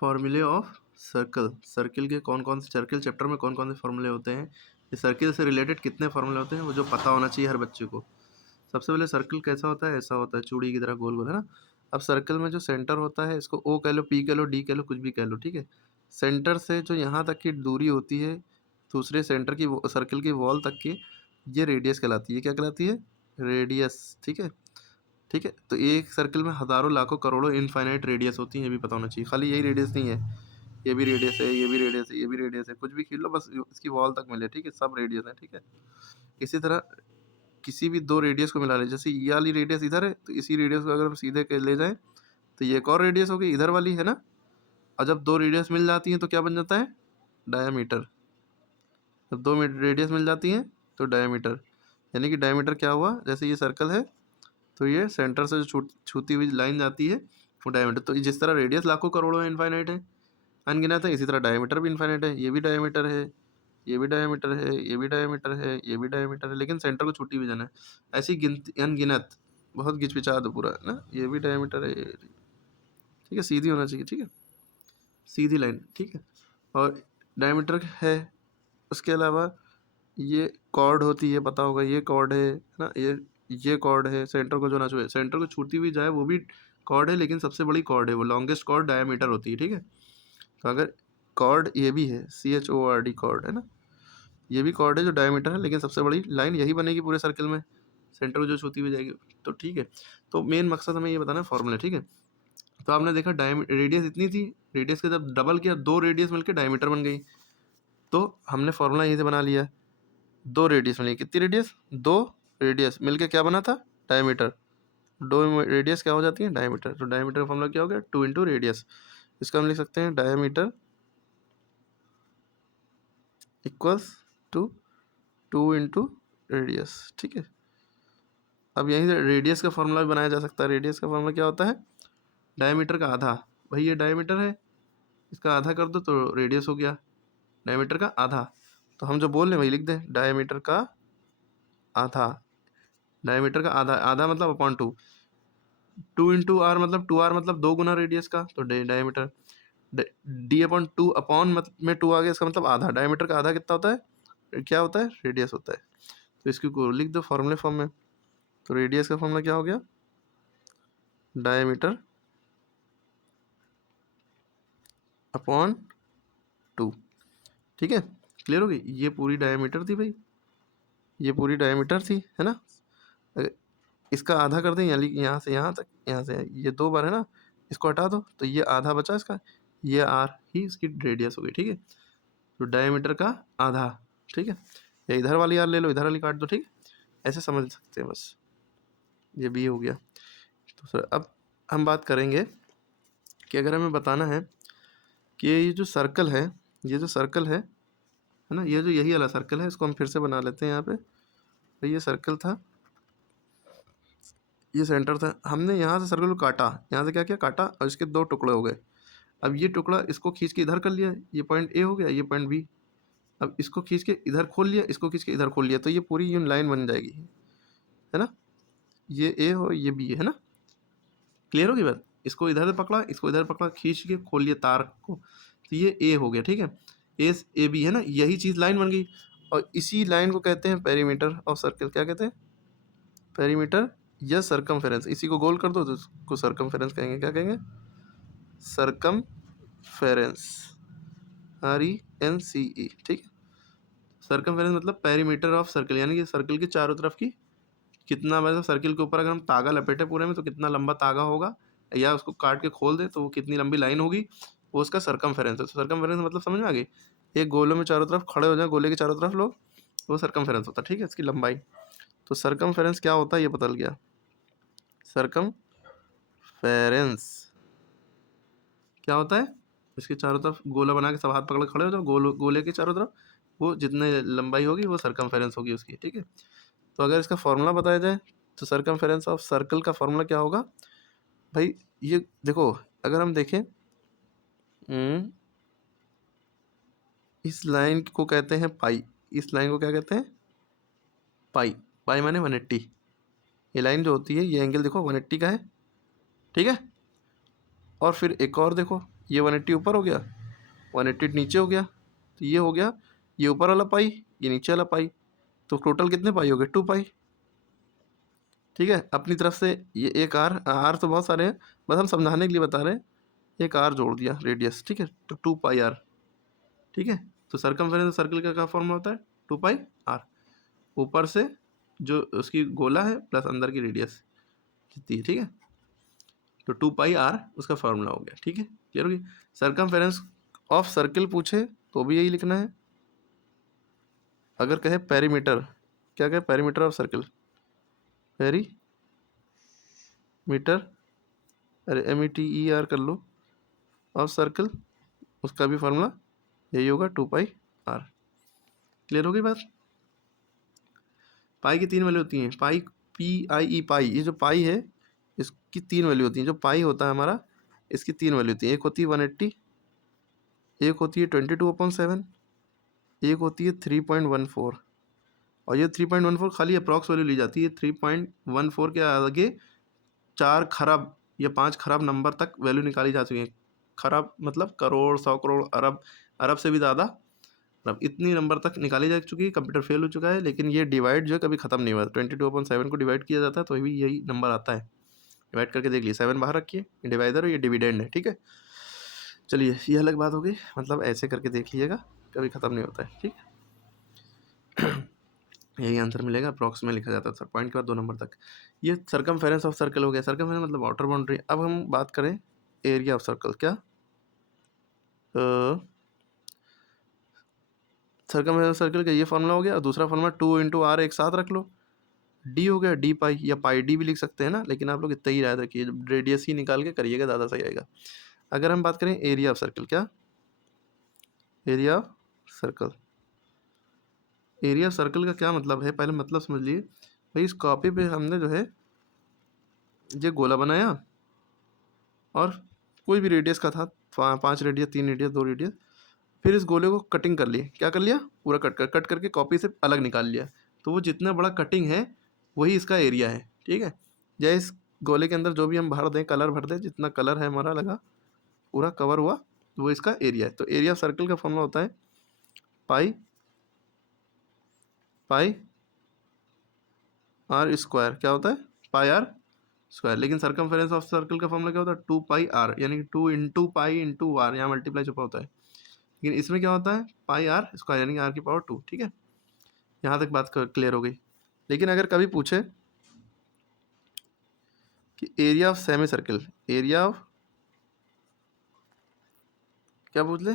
फॉर्मूले of circle. Circle के कौन कौन से, सर्किल चैप्टर में कौन कौन से फॉर्मूले होते हैं, ये सर्किल से रिलेटेड कितने फॉर्मूले होते हैं, वो जो पता होना चाहिए हर बच्चे को। सबसे पहले सर्किल कैसा होता है, ऐसा होता है चूड़ी की तरह गोल गोल, है ना। अब सर्कल में जो सेंटर होता है, इसको ओ कह लो, पी कह लो, डी कह लो, कुछ भी कह लो, ठीक है। सेंटर से जो यहाँ तक की दूरी होती है दूसरे सेंटर की सर्कल की वॉल तक की, ये रेडियस कहलाती है। क्या कहलाती है? रेडियस, ठीक है। ठीक है, तो एक सर्कल में हज़ारों लाखों करोड़ों इनफाइनाइट रेडियस होती हैं, ये भी पता होना चाहिए। खाली यही रेडियस नहीं है, ये भी रेडियस है, ये भी रेडियस है, ये भी रेडियस है, कुछ भी खींच लो बस इसकी वॉल तक मिले, ठीक है, सब रेडियस है, ठीक है। इसी तरह किसी भी दो रेडियस को मिला ले, जैसे ये वाली रेडियस इधर है, तो इसी रेडियस को अगर हम सीधे ले जाएं तो ये एक और रेडियस होगी इधर वाली, है ना। और जब दो रेडियस मिल जाती हैं तो क्या बन जाता है? डायामीटर। जब दो रेडियस मिल जाती हैं तो डायामीटर, यानी कि डायामीटर क्या हुआ, जैसे ये सर्कल है तो ये सेंटर से जो छूती हुई लाइन जाती है वो डायमीटर। तो जिस तरह रेडियस लाखों करोड़ों इनफाइनाइट है, अनगिनत है, इसी तरह डायमीटर भी इनफाइनाइट है। ये भी डायमीटर है, ये भी डायमीटर है, ये भी डायमीटर है, ये भी डायमीटर है, लेकिन सेंटर को छूटी हुई जाना है। ऐसी गिनती अनगिनत, बहुत गिचपिचा दो पूरा ना। ये भी डायमीटर है, ठीक है, सीधी होना चाहिए, ठीक है, सीधी लाइन, ठीक है। और डायमीटर है, उसके अलावा ये कॉर्ड होती है, पता होगा, ये कॉर्ड है ना, ये कॉर्ड है। सेंटर को जो ना छुए, सेंटर को छूती हुई जाए वो भी कॉर्ड है, लेकिन सबसे बड़ी कॉर्ड है वो, लॉन्गेस्ट कॉर्ड डायमीटर होती है, ठीक है। तो अगर कॉर्ड ये भी है, CHORD कॉर्ड, है ना, ये भी कॉर्ड है जो डायमीटर है, लेकिन सबसे बड़ी लाइन यही बनेगी पूरे सर्कल में, सेंटर को जो छूती हुई जाएगी। तो ठीक है, तो मेन मकसद हमें ये बताना है फॉर्मूला, ठीक है। तो आपने देखा रेडियस इतनी थी, रेडियस का जब डबल किया, दो रेडियस मिलकर डायमीटर बन गई, तो हमने फॉर्मूला यहीं से बना लिया। दो रेडियस मिली, कितनी रेडियस? दो रेडियस मिलके क्या बना था? डायमीटर। दो रेडियस क्या हो जाती है? डायमीटर। तो डायमीटर का फॉर्मूला क्या हो गया? 2 इंटू रेडियस। इसका हम लिख सकते हैं diameter equals to 2 into radius, ठीक है। अब यहीं से रेडियस का फॉर्मूला भी बनाया जा सकता है। रेडियस का फॉर्मूला क्या होता है? डायमीटर का आधा। भाई ये डायमीटर है, इसका आधा कर दो तो रेडियस हो गया, डायमीटर का आधा। तो हम जो बोल रहे हैं वही लिख दें, डायमीटर का आधा। डायमीटर का आधा, आधा मतलब अपॉन 2, 2 इंटू आर मतलब 2r मतलब 2 गुना रेडियस का, तो डायमीटर। डी अपॉन 2 अपॉन में 2 आ गया, इसका मतलब आधा। डायमीटर का आधा कितना होता है? क्या होता है? रेडियस होता है। तो इसकी को लिख दो फॉर्मूले फॉर्म में। तो रेडियस का फॉर्मूला क्या हो गया? डायमीटर अपॉन 2, ठीक है। क्लियर होगी? ये पूरी डायमीटर थी भाई, ये पूरी डायमीटर थी, है ना। अगर इसका आधा कर दें, यानी यहाँ से यहाँ तक, यहाँ से ये 2 बार है ना, इसको हटा दो तो ये आधा बचा इसका, ये आर ही इसकी रेडियस हो गई, ठीक है। तो डायमीटर का आधा, ठीक है। या इधर वाली आर ले लो, इधर वाली काट दो, ठीक है। ऐसे समझ सकते हैं बस। ये बी हो गया। तो सर अब हम बात करेंगे कि अगर हमें बताना है कि ये जो सर्कल है, ये जो सर्कल है ना, ये जो यही वाला सर्कल है, इसको हम फिर से बना लेते हैं यहाँ पे। तो ये सर्कल था, ये सेंटर था, हमने यहाँ से सर्कल को काटा, यहाँ से क्या किया? काटा, और इसके दो टुकड़े हो गए। अब ये टुकड़ा इसको खींच के इधर कर लिया, ये पॉइंट ए हो गया, ये पॉइंट बी। अब इसको खींच के इधर खोल लिया, इसको खींच के इधर खोल लिया, तो ये पूरी यून लाइन बन जाएगी, है ना। ये ए हो, ये बी है ना। क्लियर होगी बात? इसको इधर से पकड़ा, इसको इधर पकड़ा, खींच के खोल लिया तार को, तो ये ए हो गया, ठीक है। ए बी है ना, यही चीज़ लाइन बन गई। और इसी लाइन को कहते हैं पेरीमीटर ऑफ सर्कल। क्या कहते हैं? पेरीमीटर या सरकमफेरेंस। इसी को गोल कर दो तो उसको सरकमफेरेंस कहेंगे। क्या कहेंगे? सरकमफेरेंस, RENCE, ठीक है। सरकमफेरेंस मतलब पेरीमीटर ऑफ सर्कल, यानी कि सर्कल के चारों तरफ की कितना, मतलब सर्कल के ऊपर अगर हम तागा लपेटे पूरे में तो कितना लंबा तागा होगा, या उसको काट के खोल दे तो वो कितनी लंबी लाइन होगी, वो उसका सरकमफेरेंस है। तो सरकमफेरेंस मतलब समझ में आ गई? एक गोलों में चारों तरफ खड़े हो जाए, गोले के चारों तरफ लोग, वो सरकमफेरेंस होता है, ठीक है, इसकी लंबाई। तो सरकमफेरेंस क्या होता है ये बदल गया। सरकमफेरेंस क्या होता है? इसके चारों तरफ गोला बना के सब हाथ पकड़ के खड़े हो जाओ, गोले के चारों तरफ वो जितने लंबाई होगी वो सरकमफेरेंस होगी उसकी, ठीक है। तो अगर इसका फॉर्मूला बताया जाए तो सरकमफेरेंस ऑफ सर्कल का फॉर्मूला क्या होगा भाई? ये देखो, अगर हम देखें, इस लाइन को कहते हैं पाई। इस लाइन को क्या कहते हैं? पाई। पाई माने 180। ये लाइन जो होती है, ये एंगल देखो 180 का है, ठीक है। और फिर एक और देखो, ये 180 ऊपर हो गया, 180 नीचे हो गया, तो ये हो गया ये ऊपर वाला पाई, ये नीचे वाला पाई, तो टोटल कितने पाई हो गए? 2 पाई। ठीक है, अपनी तरफ से ये एक आर तो बहुत सारे हैं, बस हम समझाने के लिए बता रहे हैं, एक आर जोड़ दिया रेडियस। ठीक है, तो 2 पाई आर। ठीक है, तो सरकमफेरेंस सर्कल का क्या फॉर्मूला होता है? 2 पाई आर, ऊपर से जो उसकी गोला है प्लस अंदर की रेडियस कितनी है। ठीक है, तो 2 पाई आर उसका फॉर्मूला हो गया। ठीक है, क्लियर होगी। सरकमफेरेंस ऑफ सर्कल पूछे तो भी यही लिखना है। अगर कहे पेरीमीटर, क्या कहे? पेरीमीटर ऑफ सर्कल, पेरीमीटर, अरे METER कर लो, ऑफ सर्कल, उसका भी फॉर्मूला यही होगा 2 पाई आर। क्लियर होगी बात। पाई की 3 वैल्यू होती हैं, पाई PIE पाई, ये जो पाई है इसकी 3 वैल्यू होती हैं। जो पाई होता है हमारा, इसकी 3 वैल्यू होती है। एक होती है 180, एक होती है 22/7, एक होती है 3.14। और ये 3.14 खाली अप्रॉक्स वैल्यू ली जाती है। 3.14 के आगे 4 खरब या 5 खरब नंबर तक वैल्यू निकाली जा चुकी है। खरब मतलब करोड़, 100 करोड़, अरब, अरब से भी ज़्यादा, मतलब इतनी नंबर तक निकाली जा चुकी है। कंप्यूटर फेल हो चुका है, लेकिन ये डिवाइड जो है कभी ख़त्म नहीं हुआ। 22/7 को डिवाइड किया जाता है तो भी यही नंबर आता है। डिवाइड करके देख लीजिए, 7 बाहर रखिए, ये डिवाइडर और ये डिविडेंड है। ठीक है, चलिए ये अलग बात हो गई, मतलब ऐसे करके देख लीजिएगा, कभी ख़त्म नहीं होता है। ठीक है, यही आंसर मिलेगा। अप्रॉक्स में लिखा जाता है सर, पॉइंट के बाद 2 नंबर तक। ये सरकमफेरेंस ऑफ सर्कल हो गया। सरकमफेरेंस मतलब आउटर बाउंड्री। अब हम बात करें एरिया ऑफ सर्कल। क्या? सरकमफेरेंस सर्कल का ये फॉर्मूला हो गया, और दूसरा फॉर्मूला 2 × r एक साथ रख लो, डी हो गया, डी पाई, या पाई डी भी लिख सकते हैं ना, लेकिन आप लोग इतना ही याद रखिए, रेडियस ही निकाल के करिएगा, ज़्यादा सही आएगा। अगर हम बात करें एरिया ऑफ सर्कल, क्या? Area of circle, area of circle का क्या मतलब है? पहले मतलब समझ लिए भाई। इस कॉपी पे हमने जो है ये गोला बनाया, और कोई भी रेडियस का था, 5 रेडियस, 3 रेडियस, 2 रेडियस, फिर इस गोले को कटिंग कर लिए। क्या कर लिया? पूरा कट करके कॉपी से अलग निकाल लिया। तो वो जितना बड़ा कटिंग है वही इसका एरिया है। ठीक है, या इस गोले के अंदर जो भी हम भर दें, कलर भर दें, जितना कलर है हमारा लगा पूरा कवर हुआ, तो वो इसका एरिया है। तो एरिया ऑफ सर्कल का फॉर्मूला होता है पाई आर स्क्वायर। क्या होता है? पाई आर स्क्वायर। लेकिन सरकमफेरेंस ऑफ सर्कल का फॉर्मूला क्या होता है? 2 पाई आर, यानी कि 2 × पाई × आर, यहाँ मल्टीप्लाई छुपा होता है। लेकिन इसमें क्या होता है? पाई आर स्क्वायर, यानी कि आर की पावर 2। ठीक है, यहाँ तक बात क्लियर हो गई। लेकिन अगर कभी पूछे कि area of semi circle, area of, क्या पूछ ले?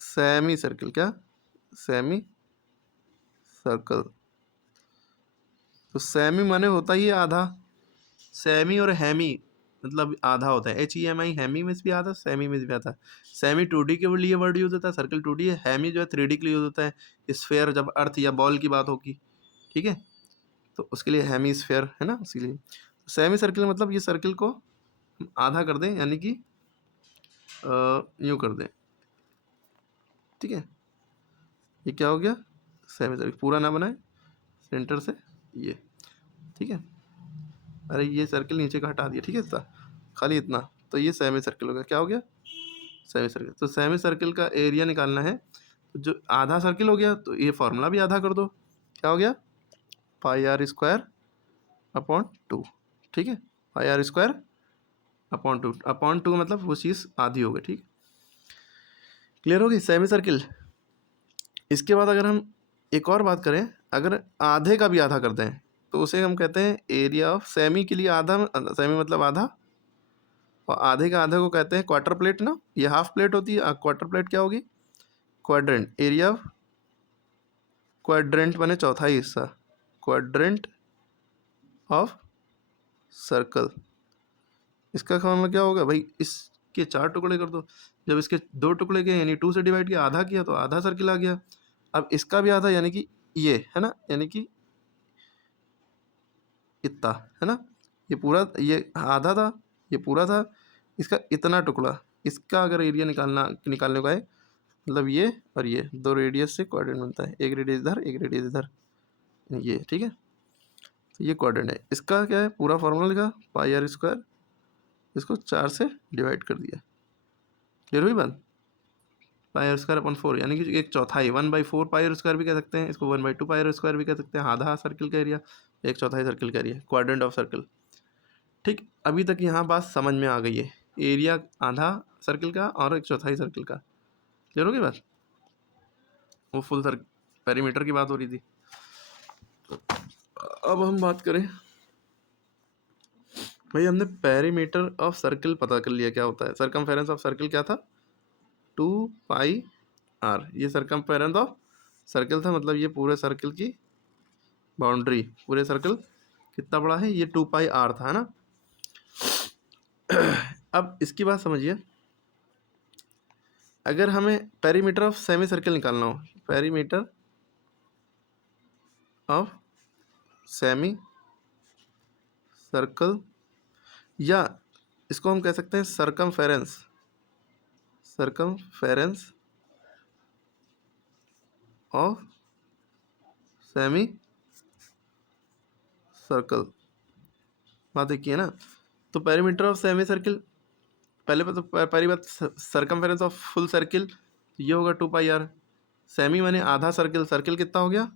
Semi circle. क्या? Semi circle. तो सेमी माने होता ही है आधा। सेमी और हैमी मतलब आधा होता है, HEMI, हैमी में भी आता है, सेमी में भी आता है। सेमी 2D के लिए वर्ड यूज होता है, सर्कल 2D है। हैमी जो है 3D के लिए यूज होता है, स्फेयर जब अर्थ या बॉल की बात होगी। ठीक है, तो उसके लिए हेमी स्फेयर है ना, इसीलिए सेमी सर्कल मतलब ये सर्कल को आधा कर दें, यानी कि यूँ कर दें। ठीक है, ये क्या हो गया? Semi circle. पूरा ना बनाए, सेंटर से ये। ठीक है, अरे ये सर्कल नीचे का हटा दिया। ठीक है, इसका खाली इतना, तो ये सेमी सर्कल हो गया। क्या हो गया? Semi circle. तो सेमी सर्कल का एरिया निकालना है, तो जो आधा सर्कल हो गया, तो ये फॉर्मूला भी आधा कर दो। क्या हो गया? पाई आर स्क्वायर अपॉन 2। ठीक है, पाई आर स्क्वायर अपॉन 2, अपॉन 2 मतलब वो चीज़ आधी हो गई। ठीक, क्लियर होगी सेमी सर्कल। इसके बाद अगर हम एक और बात करें, अगर आधे का भी आधा कर दें तो उसे हम कहते हैं एरिया ऑफ सेमी के लिए आधा, सेमी मतलब आधा, और आधे का आधा को कहते हैं क्वार्टर प्लेट ना, ये हाफ प्लेट होती है, क्वार्टर प्लेट क्या होगी? क्वाड्रेंट। एरिया ऑफ क्वाड्रेंट बने चौथाई हिस्सा, क्वाड्रेंट ऑफ सर्कल। इसका फॉर्मूला क्या होगा भाई? इसके 4 टुकड़े कर दो, जब इसके 2 टुकड़े किए यानी 2 से डिवाइड किया, आधा किया तो आधा सर्किल आ गया। अब इसका भी आधा, यानी कि ये है ना, यानी कि इतना है ना, ये पूरा, ये आधा था, ये पूरा था, इसका इतना टुकड़ा। इसका अगर एरिया निकालने का है, मतलब ये और ये 2 रेडियस से क्वाड्रेंट बनता है, एक रेडियस इधर, एक रेडियस इधर, ये। ठीक है, तो ये क्वाड्रेंट है। इसका क्या है? पूरा फॉर्मूला लिखा, पाई आर स्क्वायर, इसको 4 से डिवाइड कर दिया। क्लियर हुई बात। पाई आर स्क्वायर अपॉन 4 यानी कि एक चौथाई 1/4 पाई आर स्क्वायर भी कह सकते हैं, इसको 1/2 पाई आर स्क्वायर भी कह सकते हैं, आधा सर्किल का एरिया, एक चौथाई सर्किल का एरिया, क्वाड्रेंट ऑफ सर्किल। ठीक, अभी तक यहाँ बात समझ में आ गई है, एरिया आधा सर्किल का और एक चौथाई सर्किल का। क्लियर होगी बात। वो फुल सर्किल पेरीमीटर की बात हो रही थी। अब हम बात करें भाई, हमने पेरीमीटर ऑफ सर्किल पता कर लिया क्या होता है। सरकमफेरेंस ऑफ सर्किल क्या था, 2πr। ये सरकमफेरेंस ऑफ सर्किल था, मतलब ये पूरे सर्किल की बाउंड्री, पूरे सर्किल कितना बड़ा है, ये 2πr था, है ना। अब इसकी बात समझिए, अगर हमें पेरीमीटर ऑफ सेमी सर्किल निकालना हो, पेरीमीटर ऑफ सेमी सर्कल, या इसको हम कह सकते हैं circumference, circumference of semi circle, बात एक ही है ना। तो पेरीमीटर ऑफ सेमी सर्किल, पहले तो पहली बात सरकमफेरेंस ऑफ फुल सर्किल, ये होगा 2πr। सेमी माने आधा सर्किल, सर्किल कितना हो गया,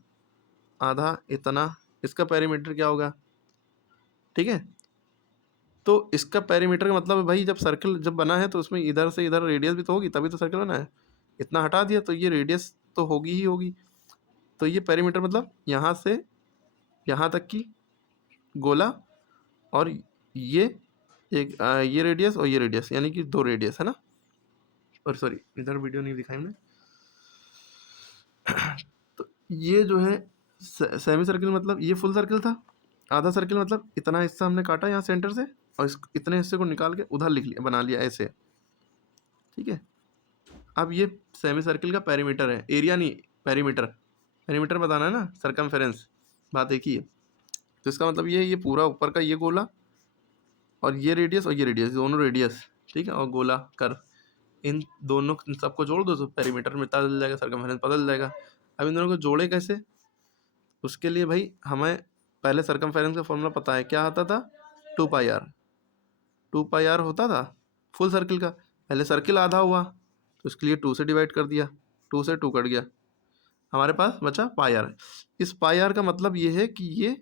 आधा, इतना, इसका पेरीमीटर क्या होगा, ठीक है। तो इसका पेरीमीटर का मतलब है भाई, जब सर्किल जब बना है तो उसमें इधर से इधर रेडियस भी तो होगी, तभी तो सर्किल बना है। इतना हटा दिया तो ये रेडियस तो होगी ही होगी। तो ये पेरीमीटर मतलब यहाँ से यहाँ तक की गोला, और ये एक ये रेडियस और ये रेडियस, यानी कि 2 रेडियस, है ना। और सॉरी, इधर वीडियो नहीं दिखाई हमने। तो ये जो है सेमी सर्किल, मतलब ये फुल सर्किल था, आधा सर्किल मतलब इतना हिस्सा हमने काटा यहाँ सेंटर से, और इस इतने हिस्से को निकाल के उधर लिख लिया, बना लिया ऐसे, ठीक है। अब ये सेमी सर्किल का पेरीमीटर है, एरिया नहीं, पेरीमीटर, पेरीमीटर बताना है ना, सरकमफेरेंस, बात एक ही है। तो इसका मतलब ये पूरा ऊपर का ये गोला, और ये रेडियस और ये रेडियस, दोनों रेडियस, ठीक है, और गोला कर, इन दोनों सबको जोड़ दो तो पेरीमीटर में पता चल जाएगा, सरकमफेरेंस पता चल जाएगा। अब इन दोनों को जोड़े कैसे, उसके लिए भाई हमें पहले सरकमफेरेंस का फॉर्मूला पता है, क्या आता था, 2πr। 2πr होता था फुल सर्किल का, पहले सर्किल आधा हुआ तो उसके लिए 2 से डिवाइड कर दिया, 2 से 2 कट गया, हमारे पास बचा πr। इस πr का मतलब ये है कि ये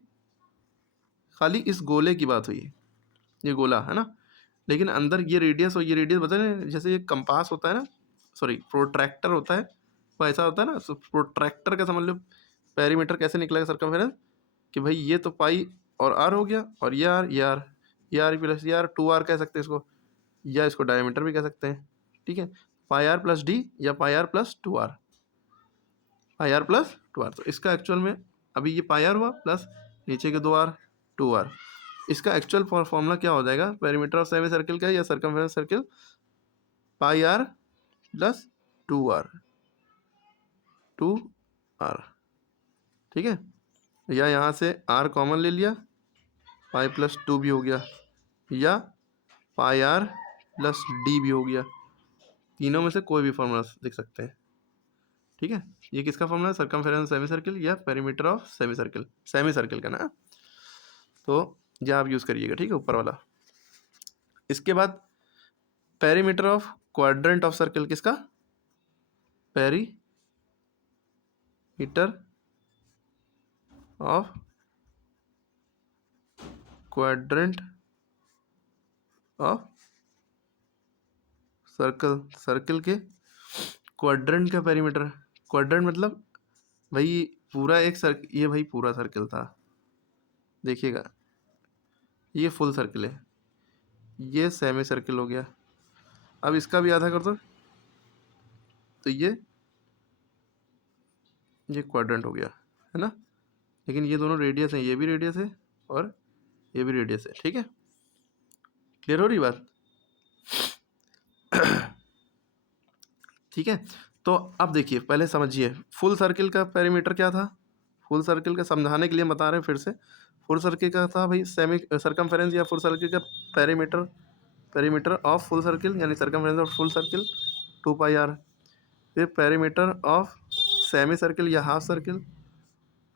खाली इस गोले की बात हुई, ये गोला है ना, लेकिन अंदर ये रेडियस और ये रेडियस बता रहे, जैसे ये कंपास होता है ना, सॉरी प्रोट्रैक्टर होता है, वो ऐसा होता है ना। तो प्रोट्रैक्टर का समझ लो पेरीमीटर कैसे निकलेगा सरकमफेरेंस, कि भाई ये तो पाई और आर हो गया, और ये आर, ये आर प्लस ये आर, 2r कह सकते हैं इसको, या इसको डायमीटर भी कह सकते हैं, ठीक है। πr प्लस डी या πr plus 2r, πr plus 2r। तो इसका एक्चुअल में अभी ये πr हुआ प्लस नीचे के 2r, 2r। इसका एक्चुअल फॉर्मूला क्या हो जाएगा पेरीमीटर ऑफ सेमी सर्किल का या circumference circle, πr plus 2r, 2r, ठीक है। या यहाँ से r कॉमन ले लिया, पाई प्लस 2 भी हो गया, या πr प्लस डी भी हो गया, तीनों में से कोई भी फॉर्मूला लिख सकते हैं, ठीक है। ये किसका फॉर्मूला है, सरकमफेरेंस सेमी सर्किल या perimeter of semi circle, semi circle का ना। तो यह आप यूज़ करिएगा, ठीक है, ऊपर वाला। इसके बाद perimeter of quadrant of circle, किसका, perimeter of quadrant of circle, circle के क्वाड्रेंट का पेरीमीटर। क्वाड्रेंट मतलब भाई पूरा एक सर्किल, ये भाई पूरा सर्किल था, देखिएगा ये फुल सर्किल है, ये सेमी सर्किल हो गया। अब इसका भी आधा कर दो तो ये क्वाड्रेंट हो गया, है ना। लेकिन ये दोनों रेडियस हैं, ये भी रेडियस है और ये भी रेडियस है, ठीक है। क्लियर हो रही बात, ठीक है। तो अब देखिए, पहले समझिए फुल सर्किल का पेरीमीटर क्या था, फुल सर्किल का समझाने के लिए बता रहे हैं फिर से। फुल सर्किल का था भाई सेमी सरकमफेरेंस या फुल सर्किल का perimeter, perimeter of full circle यानी circumference of full circle 2πr। फिर पेरीमीटर ऑफ सेमी सर्किल या हाफ सर्किल,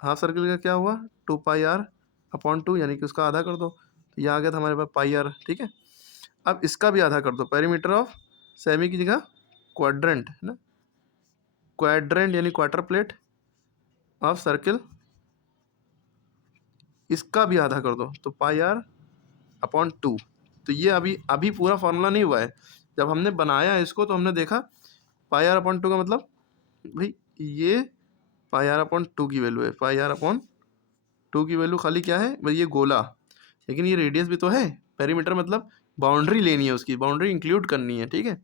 हाफ सर्किल का क्या हुआ 2πr अपॉन 2, यानी कि उसका आधा कर दो, तो यह आ गया था हमारे पास πr, ठीक है। अब इसका भी आधा कर दो, पेरीमीटर ऑफ सेमी की जगह क्वाड्रेंट है ना, क्वाड्रेंट यानी क्वार्टर प्लेट ऑफ सर्किल, इसका भी आधा कर दो तो पाई आर अपॉन 2। तो ये अभी अभी पूरा फॉर्मूला नहीं हुआ है, जब हमने बनाया इसको तो हमने देखा पाई आर अपॉन 2 का मतलब भाई ये पाई आर अपॉन 2 की वैल्यू है, पाई आर अपॉन 2 की वैल्यू खाली क्या है भाई, ये गोला, लेकिन ये रेडियस भी तो है, पेरीमीटर मतलब बाउंड्री लेनी है, उसकी बाउंड्री इंक्लूड करनी है, ठीक है।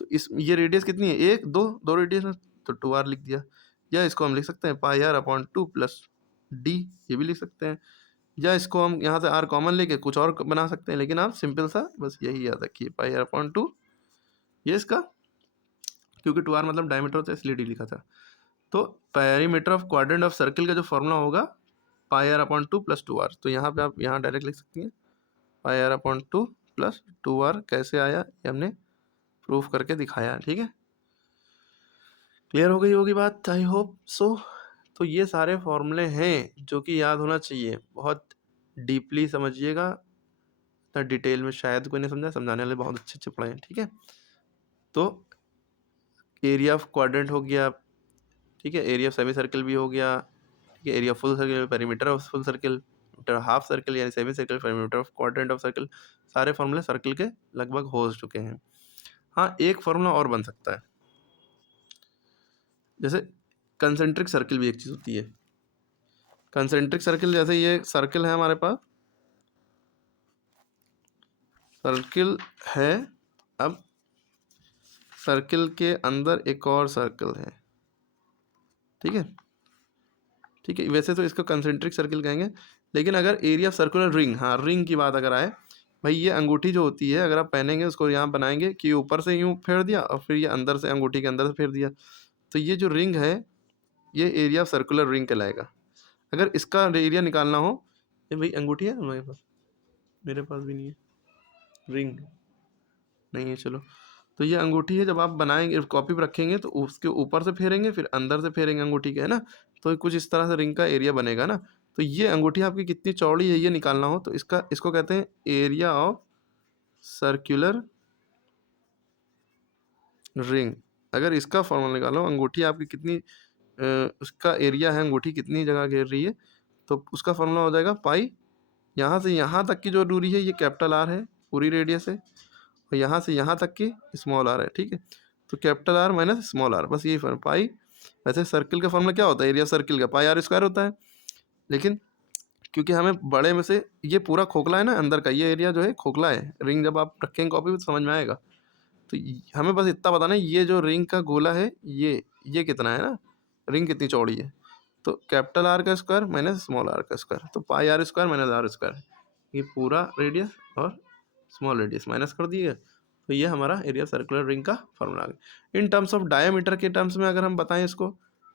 तो इस ये रेडियस कितनी है, एक दो रेडियस में, तो 2r लिख दिया, या इसको हम लिख सकते हैं पाई आर अपॉन 2 प्लस डी, ये भी लिख सकते हैं, या इसको हम यहाँ से r कॉमन लेके कुछ और बना सकते हैं, लेकिन आप सिंपल सा बस यही याद रखिए पाई आर अपॉन 2, ये इसका, क्योंकि 2r मतलब डायमीटर होता है इसलिए डी लिखा था। तो perimeter of quadrant of circle का जो फॉर्मूला होगा पाई आर अपॉन 2 प्लस 2r, तो यहाँ पे आप यहाँ डायरेक्ट लिख सकती हैं पाई आर अपॉन 2 प्लस 2r, कैसे आया ये हमने प्रूफ करके दिखाया, ठीक है। क्लियर हो गई होगी बात, आई होप सो। तो ये सारे फॉर्मूले हैं जो कि याद होना चाहिए, बहुत डीपली समझिएगा, इतना डिटेल में शायद कोई नहीं समझा, समझाने वाले बहुत अच्छे अच्छे पढ़े हैं, ठीक है। तो एरिया ऑफ क्वाड्रेंट हो गया, ठीक है, एरिया ऑफ सेमी सर्कल भी हो गया, ठीक है, area full circle, perimeter of full circle, half circle यानी semi circle, perimeter of quadrant of circle, सारे फॉर्मूले सर्कल के लगभग हो चुके हैं। हाँ, एक फॉर्मूला और बन सकता है, जैसे कंसेंट्रिक सर्कल भी एक चीज़ होती है। कंसेंट्रिक सर्कल, जैसे ये सर्कल है हमारे पास, सर्कल है, अब सर्कल के अंदर एक और सर्कल है, ठीक है, ठीक है, वैसे तो इसको कंसेंट्रिक सर्कल कहेंगे, लेकिन अगर एरिया ऑफ सर्कुलर रिंग, हाँ रिंग की बात अगर आए भाई, ये अंगूठी जो होती है अगर आप पहनेंगे उसको यहाँ बनाएंगे कि ऊपर से यूँ फेर दिया और फिर ये अंदर से अंगूठी के अंदर से फेर दिया, तो ये जो रिंग है ये एरिया ऑफ सर्कुलर रिंग कहलाएगा। अगर इसका एरिया निकालना हो, ये भाई अंगूठी है मेरे पास, मेरे पास भी नहीं है, रिंग नहीं है, चलो, तो ये अंगूठी है, जब आप बनाएंगे कॉपी पर रखेंगे तो उसके ऊपर से फेरेंगे फिर अंदर से फेरेंगे अंगूठी के, है ना, तो कुछ इस तरह से रिंग का एरिया बनेगा ना। तो ये अंगूठी आपकी कितनी चौड़ी है ये निकालना हो तो इसको कहते हैं एरिया ऑफ सर्कुलर रिंग। अगर इसका फॉर्मूला निकालो, अंगूठी आपकी कितनी उसका एरिया है, अंगूठी कितनी जगह घेर रही है, तो उसका फॉर्मूला हो जाएगा पाई, यहाँ से यहाँ तक की जो दूरी है ये कैपिटल आर है पूरी रेडियस है, और यहाँ से यहाँ तक की स्मॉल आर है, ठीक है, तो capital R minus small R, बस यही फॉर्म पाई। वैसे सर्किल का फॉर्मूला क्या होता है, एरिया सर्किल का पाई आर स्क्वायर होता है, लेकिन क्योंकि हमें बड़े में से ये पूरा खोखला है ना अंदर का, ये एरिया जो है खोखला है, रिंग जब आप रखेंगे कॉपी में तो समझ में आएगा। तो हमें बस इतना बताना है ये जो रिंग का गोला है ये कितना है ना, रिंग कितनी चौड़ी है, तो कैपिटल आर का स्क्वायर माइनस स्मॉल आर का स्क्वायर, तो pi R square minus R square, ये पूरा रेडियस और स्मॉल रेडियस माइनस कर दिए, तो ये हमारा एरिया सर्कुलर रिंग का फॉर्मूला आ गया। इन टर्म्स ऑफ डायमीटर के टर्म्स में अगर हम बताएं इसको,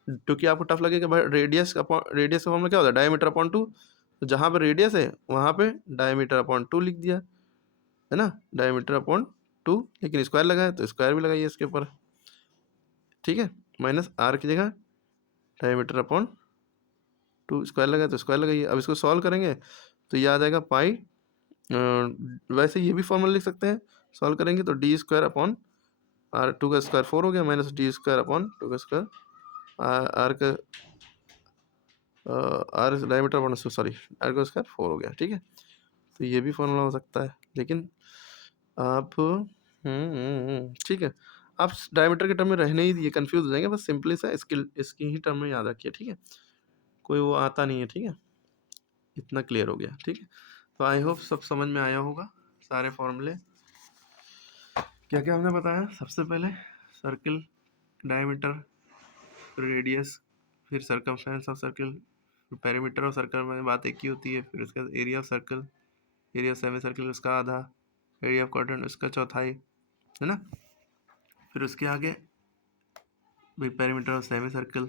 क्योंकि आपको टफ लगेगा भाई, रेडियस का फॉर्मूला क्या होता है, डायमीटर अपॉन 2, तो जहाँ पे रेडियस है वहाँ पे डायमीटर अपॉन 2 लिख दिया, है ना, डायमीटर अपॉन 2, लेकिन स्क्वायर लगा है तो स्क्वायर भी लगाइए इसके ऊपर, ठीक है, माइनस आर की जगह डायमीटर अपॉन 2, स्क्वायर लगा है तो स्क्वायर लगाइए। अब इसको सॉल्व करेंगे तो ये आ जाएगा पाई, वैसे ये भी फॉर्मूला लिख सकते हैं, सॉल्व करेंगे तो डी स्क्वायर अपॉन आर, 2 का स्क्वायर 4 हो गया, माइनस डी स्क्वायर अपॉन 2 का स्क्वायर आर का R diameter upon sorry R का स्क्वायर 4 हो गया, ठीक है, तो ये भी फॉर्मूला हो सकता है, लेकिन आप ठीक है, आप डायमीटर के टर्म में रहने ही दिए, कंफ्यूज हो जाएंगे, बस सिंपली सा इसकी ही टर्म में याद रखिए, ठीक है, कोई वो आता नहीं है, ठीक है, इतना क्लियर हो गया, ठीक है। तो आई होप सब समझ में आया होगा सारे फॉर्मूले, क्या क्या हमने बताया, सबसे पहले सर्किल, डायमीटर, रेडियस, फिर circumference of circle, perimeter of circle में बात एक ही होती है, फिर उसके बाद area of circle, area of semi circle उसका आधा, एरिया ऑफ क्वाड्रेंट उसका चौथाई, है ना, फिर उसके आगे भाई perimeter of semi circle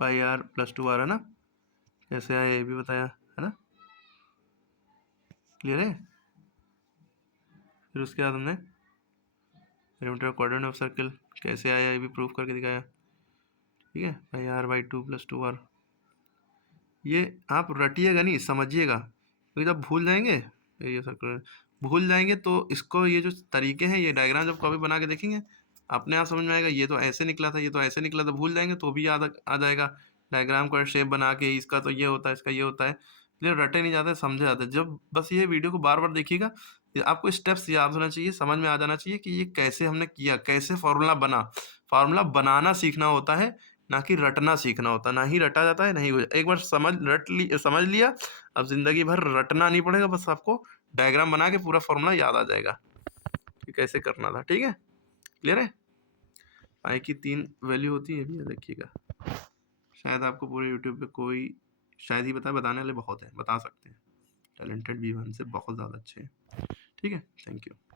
pi R plus 2 R, है ना, कैसे आया ये भी बताया, है ना, क्लियर है। फिर उसके बाद हमने perimeter of quadrant of circle कैसे आया ये भी प्रूफ करके दिखाया, ठीक है, पाई आर बाई 2 प्लस 2 आर, ये आप रटिएगा नहीं, समझिएगा, क्योंकि जब भूल जाएंगे एरिया सर्कल भूल जाएंगे तो इसको, ये जो तरीके हैं, ये डायग्राम जब कभी बना के देखेंगे अपने आप समझ में आएगा, ये तो ऐसे निकला था, ये तो ऐसे निकला था। भूल जाएंगे तो भी याद आ जाएगा। डायग्राम का शेप बना के इसका तो ये होता है, इसका ये होता है। ये रटे नहीं जाते, समझे जाते हैं। जब बस ये वीडियो को बार बार देखिएगा, आपको स्टेप्स याद होना चाहिए, समझ में आ जाना चाहिए कि ये कैसे हमने किया, कैसे फॉर्मूला बना। फॉर्मूला बनाना सीखना होता है, ना कि रटना सीखना होता है। ना ही रटा जाता है, नहीं हो एक बार समझ लिया, अब जिंदगी भर रटना नहीं पड़ेगा। बस आपको डायग्राम बना के पूरा फॉर्मूला याद आ जाएगा कि कैसे करना था। ठीक है, क्लियर है। पाई की 3 वैल्यू होती है, भी देखिएगा। शायद आपको पूरे यूट्यूब पे कोई शायद ही बताने वाले बहुत हैं, बता सकते हैं। टैलेंटेड भी वन से बहुत ज़्यादा अच्छे हैं। ठीक है, थैंक यू।